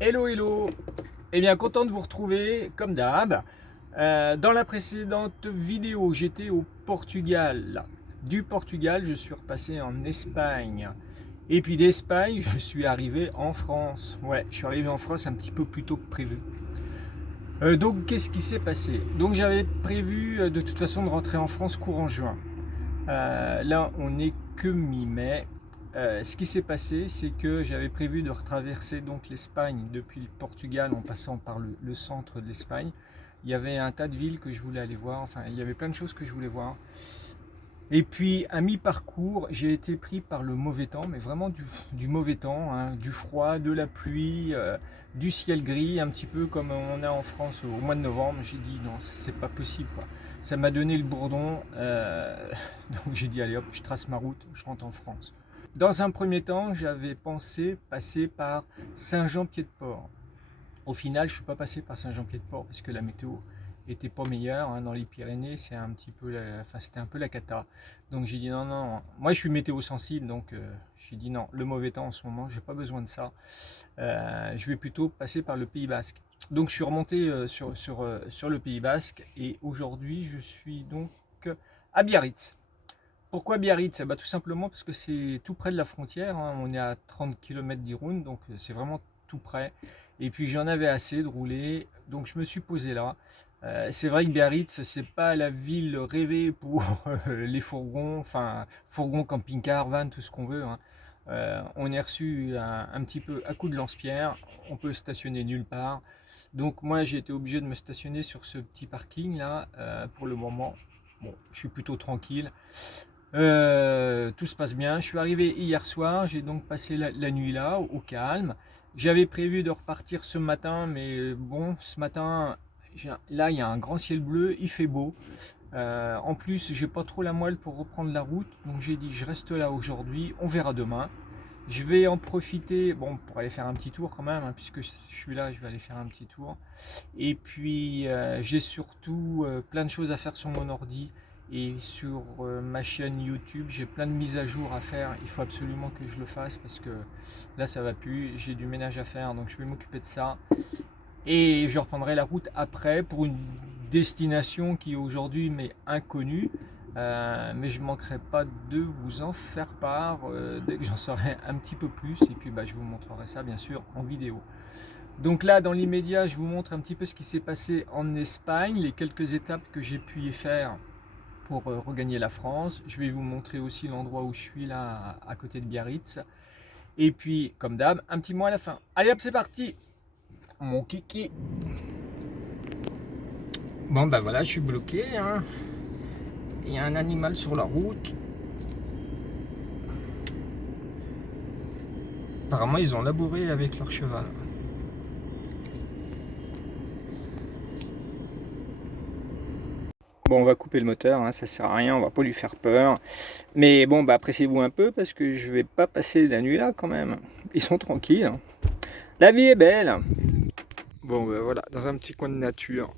Hello hello. Eh bien content de vous retrouver comme d'hab. Dans la précédente vidéo j'étais au Portugal. Du Portugal je suis repassé en Espagne. Et puis d'Espagne je suis arrivé en France. Ouais, je suis arrivé en France un petit peu plus tôt que prévu. Donc qu'est-ce qui s'est passé? Donc j'avais prévu de toute façon de rentrer en France courant juin. Là, on n'est que mi-mai. Ce qui s'est passé, c'est que j'avais prévu de retraverser donc l'Espagne depuis le Portugal en passant par le centre de l'Espagne. Il y avait un tas de villes que je voulais aller voir, enfin il y avait plein de choses que je voulais voir. Et puis à mi-parcours, j'ai été pris par le mauvais temps, mais vraiment du mauvais temps, hein, du froid, de la pluie, du ciel gris, un petit peu comme on a en France au mois de novembre. J'ai dit non, c'est pas possible quoi. Ça m'a donné le bourdon, donc j'ai dit allez hop, je trace ma route, je rentre en France. Dans un premier temps, j'avais pensé passer par Saint-Jean-Pied-de-Port. Au final, je ne suis pas passé par Saint-Jean-Pied-de-Port parce que la météo était pas meilleure, hein. Dans les Pyrénées, c'est un petit peu, c'était un peu la cata. Donc j'ai dit non, non. Moi, je suis météo sensible, donc j'ai dit non. Le mauvais temps en ce moment, j'ai pas besoin de ça. Je vais plutôt passer par le Pays Basque. Donc je suis remonté sur le Pays Basque et aujourd'hui, je suis donc à Biarritz. Pourquoi Biarritz? Bah, tout simplement parce que c'est tout près de la frontière, hein. On est à 30 km d'Irun, donc c'est vraiment tout près. Et puis j'en avais assez de rouler, donc je me suis posé là. C'est vrai que Biarritz, c'est pas la ville rêvée pour les fourgons, enfin fourgons, camping-car, van, tout ce qu'on veut, hein. On est reçu un petit peu à coup de lance-pierre, on peut stationner nulle part. Donc moi j'ai été obligé de me stationner sur ce petit parking là pour le moment. Bon, je suis plutôt tranquille. Tout se passe bien. Je suis arrivé hier soir, j'ai donc passé la nuit là, au calme. J'avais prévu de repartir ce matin, mais bon, ce matin, là, il y a un grand ciel bleu, il fait beau. En plus, j'ai pas trop la moelle pour reprendre la route, donc j'ai dit je reste là aujourd'hui, on verra demain. Je vais en profiter, bon, pour aller faire un petit tour quand même, hein, puisque je suis là, je vais aller faire un petit tour. Et puis, j'ai surtout plein de choses à faire sur mon ordi. Et sur ma chaîne YouTube, j'ai plein de mises à jour à faire. Il faut absolument que je le fasse parce que là, ça va plus. J'ai du ménage à faire, donc je vais m'occuper de ça. Et je reprendrai la route après pour une destination qui aujourd'hui m'est inconnue. Mais je ne manquerai pas de vous en faire part dès que j'en saurai un petit peu plus. Et puis bah, je vous montrerai ça bien sûr en vidéo. Donc là, dans l'immédiat, je vous montre un petit peu ce qui s'est passé en Espagne, les quelques étapes que j'ai pu y faire pour regagner la France. Je vais vous montrer aussi l'endroit où je suis là, à côté de Biarritz. Et puis, comme d'hab, un petit mot à la fin. Allez hop, c'est parti. Mon kiki. Bon, ben voilà, je suis bloqué, hein. Il y a un animal sur la route. Apparemment, ils ont labouré avec leur cheval. Bon, on va couper le moteur, hein, ça sert à rien, on va pas lui faire peur. Mais bon, bah appréciez-vous un peu parce que je vais pas passer la nuit là quand même. Ils sont tranquilles. La vie est belle. Bon, ben voilà, dans un petit coin de nature.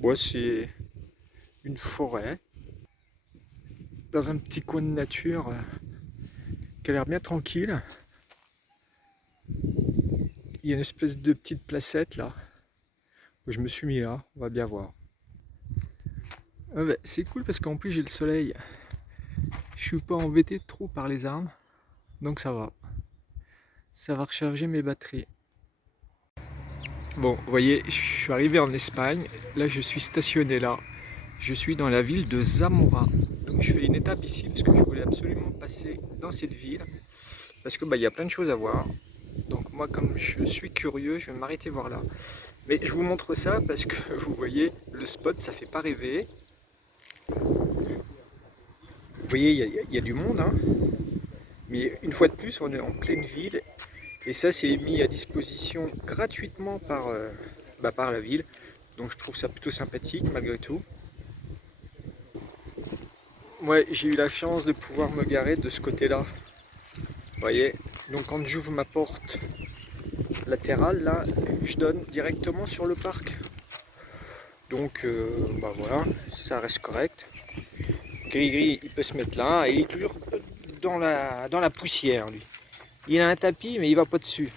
Bon, c'est une forêt. Dans un petit coin de nature qui a l'air bien tranquille. Il y a une espèce de petite placette là. Où je me suis mis là, on va bien voir. Ah ben, c'est cool parce qu'en plus j'ai le soleil. Je suis pas embêté trop par les arbres. Donc ça va. Ça va recharger mes batteries. Bon, vous voyez, je suis arrivé en Espagne. Là, je suis stationné là. Je suis dans la ville de Zamora. Donc je fais une étape ici parce que je voulais absolument passer dans cette ville. Parce que bah, y a plein de choses à voir. Donc moi, comme je suis curieux, je vais m'arrêter voir là. Mais je vous montre ça parce que vous voyez, le spot, ça fait pas rêver. Vous voyez, il y a du monde, hein. Mais une fois de plus, on est en pleine ville. Et ça, c'est mis à disposition gratuitement par la ville. Donc je trouve ça plutôt sympathique malgré tout. Ouais, j'ai eu la chance de pouvoir me garer de ce côté-là. Vous voyez, donc quand j'ouvre ma porte latérale, là, je donne directement sur le parc. Donc, bah voilà, ça reste correct. Gris-gris, il peut se mettre là, et il est toujours dans la poussière, lui. Il a un tapis, mais il va pas dessus.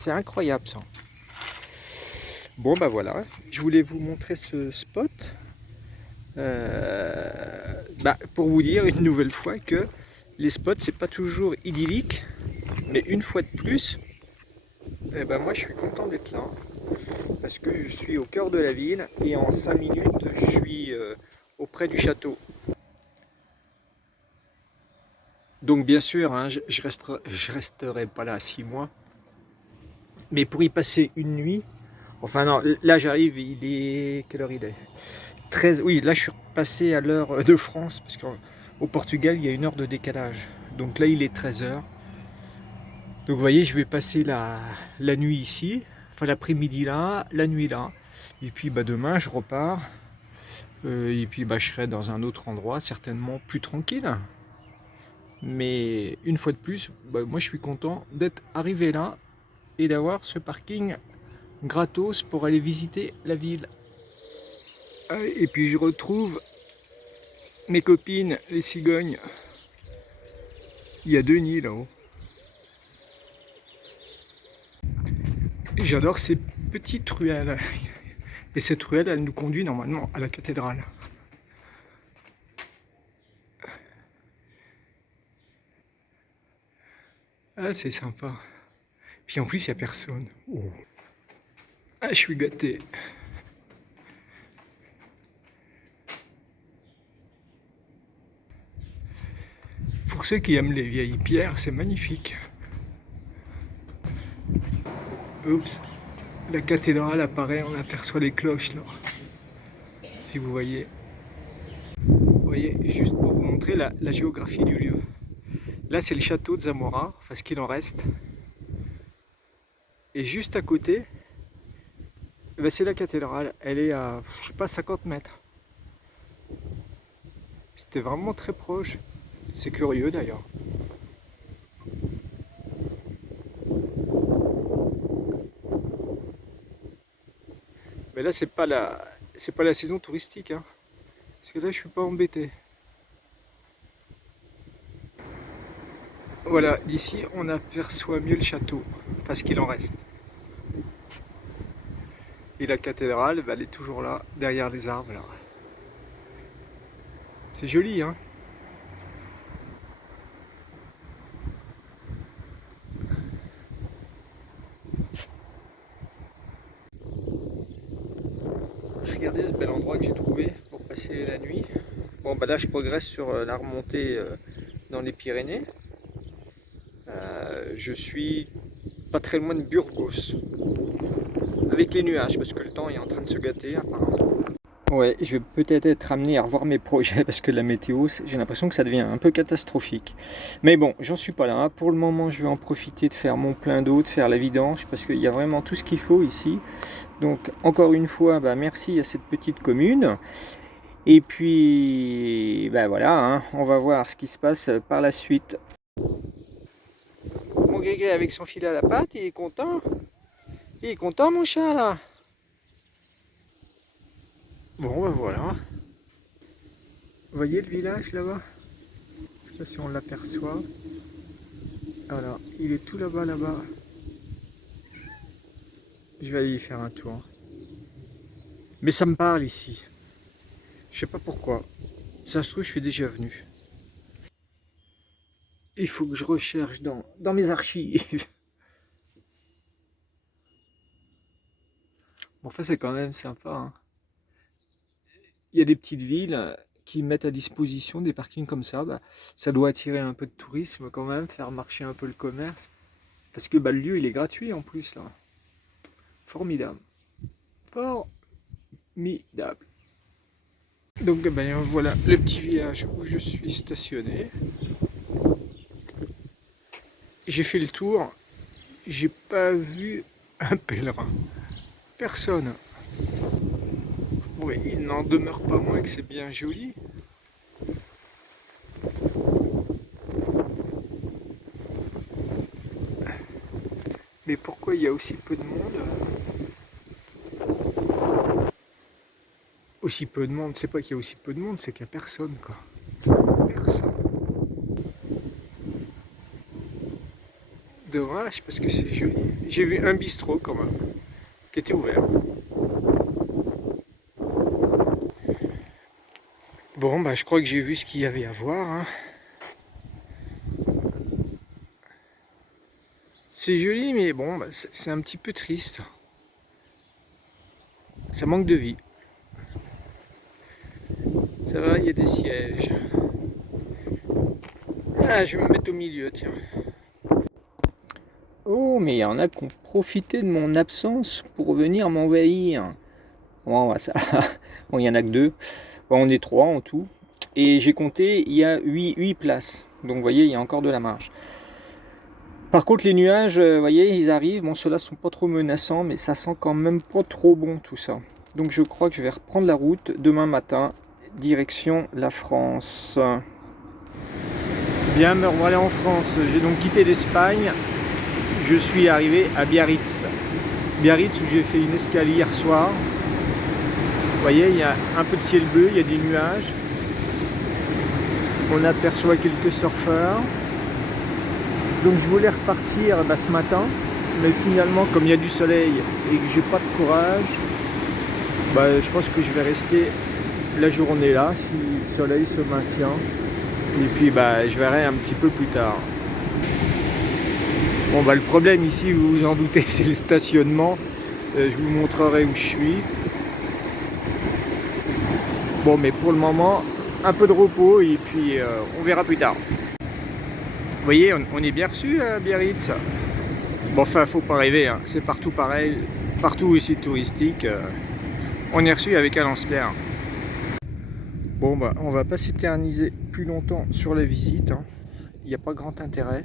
C'est incroyable ça. Bon bah voilà, je voulais vous montrer ce spot pour vous dire une nouvelle fois que les spots c'est pas toujours idyllique, mais une fois de plus, moi je suis content d'être là parce que je suis au cœur de la ville et en 5 minutes je suis auprès du château. Donc bien sûr, hein, je resterai pas là 6 mois, mais pour y passer une nuit, enfin non, là j'arrive, il est... Quelle heure il est 13, oui, là je suis repassé à l'heure de France, parce qu'au Portugal il y a une heure de décalage. Donc là il est 13h. Donc vous voyez, je vais passer la nuit ici, enfin l'après-midi là, la nuit là. Et puis demain je repars. Et puis je serai dans un autre endroit, certainement plus tranquille. Mais une fois de plus, moi je suis content d'être arrivé là et d'avoir ce parking gratos pour aller visiter la ville. Et puis je retrouve mes copines, les cigognes. Il y a 2 nids là-haut. J'adore ces petites ruelles. Et cette ruelle, elle nous conduit normalement à la cathédrale. Ah, c'est sympa. Puis en plus, il n'y a personne. Oh. Ah, je suis gâté. Pour ceux qui aiment les vieilles pierres, c'est magnifique. Oups, la cathédrale apparaît, on aperçoit les cloches là. Si vous voyez. Vous voyez, juste pour vous montrer la géographie du lieu. Là, c'est le château de Zamora, enfin ce qu'il en reste. Et juste à côté, c'est la cathédrale. Elle est à, je sais pas, 50 mètres. C'était vraiment très proche. C'est curieux d'ailleurs. Mais là, c'est pas la saison touristique, hein. Parce que là, je suis pas embêté. Voilà, d'ici, on aperçoit mieux le château, enfin ce qu'il en reste. Et la cathédrale, elle est toujours là, derrière les arbres. Là. C'est joli, hein. Regardez ce bel endroit que j'ai trouvé pour passer la nuit. Bon, là, je progresse sur la remontée dans les Pyrénées. Je suis pas très loin de Burgos. Avec les nuages, parce que le temps est en train de se gâter, apparemment. Ouais, je vais peut-être être amené à revoir mes projets parce que la météo, j'ai l'impression que ça devient un peu catastrophique. Mais bon, j'en suis pas là. Pour le moment, je vais en profiter de faire mon plein d'eau, de faire la vidange parce qu'il y a vraiment tout ce qu'il faut ici. Donc, encore une fois, merci à cette petite commune. Et puis, voilà, hein, on va voir ce qui se passe par la suite. Mon Grégory avec son filet à la patte, il est content. Il est content, mon chat, là. Bon, voilà. Vous voyez le village là-bas? Je sais pas si on l'aperçoit. Voilà, il est tout là-bas, là-bas. Je vais aller y faire un tour. Mais ça me parle ici. Je sais pas pourquoi. Ça se trouve, je suis déjà venu. Il faut que je recherche dans mes archives. Bon, enfin, c'est quand même sympa, hein. Il y a des petites villes qui mettent à disposition des parkings comme ça. Ça doit attirer un peu de tourisme quand même, faire marcher un peu le commerce. Parce que le lieu, il est gratuit en plus, là. Formidable. Formidable. Donc voilà le petit village où je suis stationné. J'ai fait le tour. J'ai pas vu un pèlerin. Personne. Oui, il n'en demeure pas moins que c'est bien joli. Mais pourquoi il y a aussi peu de monde? Aussi peu de monde, c'est pas qu'il y a aussi peu de monde, c'est qu'il n'y a personne, quoi. Personne. Dommage parce que c'est joli. J'ai vu un bistrot quand même qui était ouvert. Bon, bah je crois que j'ai vu ce qu'il y avait à voir, hein. C'est joli, mais bon, bah, c'est un petit peu triste. Ça manque de vie. Ça va, il y a des sièges. Ah, je vais me mettre au milieu, tiens. Oh, mais il y en a qui ont profité de mon absence pour venir m'envahir. Bon, bah, ça... bon, il n'y en a que 2. Bon, on est 3 en tout. Et j'ai compté, il y a 8 places. Donc, vous voyez, il y a encore de la marge. Par contre, les nuages, vous voyez, ils arrivent. Bon, ceux-là sont pas trop menaçants, mais ça sent quand même pas trop bon tout ça. Donc, je crois que je vais reprendre la route demain matin, direction la France. Bien, me revoilà en France. J'ai donc quitté l'Espagne. Je suis arrivé à Biarritz. Biarritz où j'ai fait une escale hier soir. Vous voyez, il y a un peu de ciel bleu, il y a des nuages. On aperçoit quelques surfeurs. Donc je voulais repartir ce matin, mais finalement comme il y a du soleil et que j'ai pas de courage, je pense que je vais rester la journée là si le soleil se maintient. Et puis je verrai un petit peu plus tard. Bon le problème ici, vous vous en doutez, c'est le stationnement. Je vous montrerai où je suis. Bon, mais pour le moment, un peu de repos et puis on verra plus tard. Vous voyez, on est bien reçu à Biarritz. Bon, enfin, faut pas rêver, hein. C'est partout pareil. Partout où c'est touristique, on est reçu avec un lance-pierre. Bon, on va pas s'éterniser plus longtemps sur la visite, hein. Il n'y a pas grand intérêt.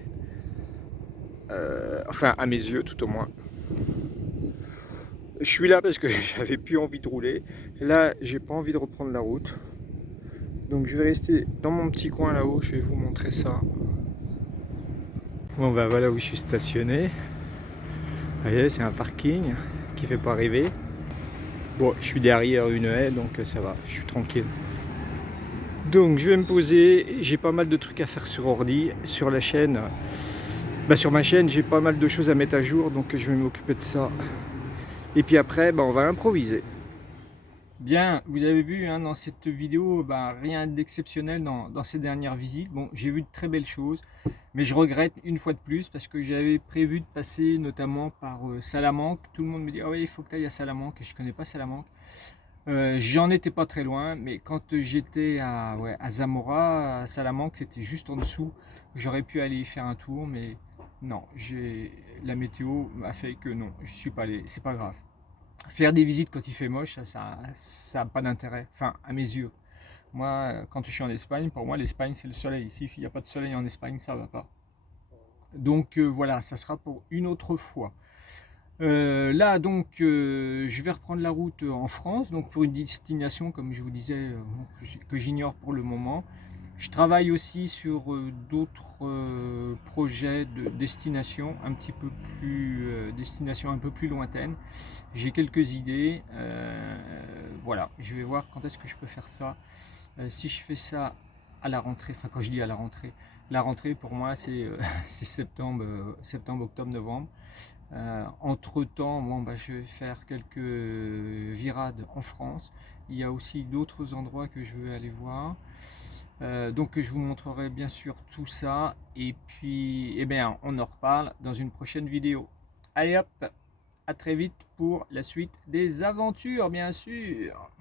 Enfin, à mes yeux, tout au moins. Je suis là parce que j'avais plus envie de rouler. Là, j'ai pas envie de reprendre la route. Donc, je vais rester dans mon petit coin là-haut. Je vais vous montrer ça. Bon, voilà où je suis stationné. Vous voyez, c'est un parking qui fait pas rêver. Bon, je suis derrière une haie, donc ça va, je suis tranquille. Donc, je vais me poser. J'ai pas mal de trucs à faire sur ordi, sur la chaîne. Sur ma chaîne, j'ai pas mal de choses à mettre à jour, donc je vais m'occuper de ça. Et puis après, on va improviser. Bien, vous avez vu dans cette vidéo, rien d'exceptionnel dans ces dernières visites. Bon, j'ai vu de très belles choses, mais je regrette une fois de plus parce que j'avais prévu de passer notamment par Salamanque. Tout le monde me dit, ah oui, il faut que tu ailles à Salamanque, et je connais pas Salamanque. J'en étais pas très loin, mais quand j'étais à Zamora, à Salamanque, c'était juste en dessous. J'aurais pu aller y faire un tour, mais non, la météo m'a fait que non, je suis pas allé, c'est pas grave. Faire des visites quand il fait moche, ça n'a pas d'intérêt, enfin à mes yeux. Moi, quand je suis en Espagne, pour moi l'Espagne c'est le soleil. S'il n'y a pas de soleil en Espagne, ça va pas. Donc voilà, ça sera pour une autre fois. Là donc je vais reprendre la route en France, donc pour une destination comme je vous disais que j'ignore pour le moment. Je travaille aussi sur d'autres projets de destination un petit peu plus destination un peu plus lointaine. J'ai quelques idées. Voilà, je vais voir quand est-ce que je peux faire ça. Si je fais ça à la rentrée, enfin quand je dis à la rentrée pour moi c'est septembre, octobre, novembre. Entre temps, je vais faire quelques virades en France. Il y a aussi d'autres endroits que je veux aller voir. Donc je vous montrerai bien sûr tout ça et puis on en reparle dans une prochaine vidéo. Allez hop, à très vite pour la suite des aventures bien sûr.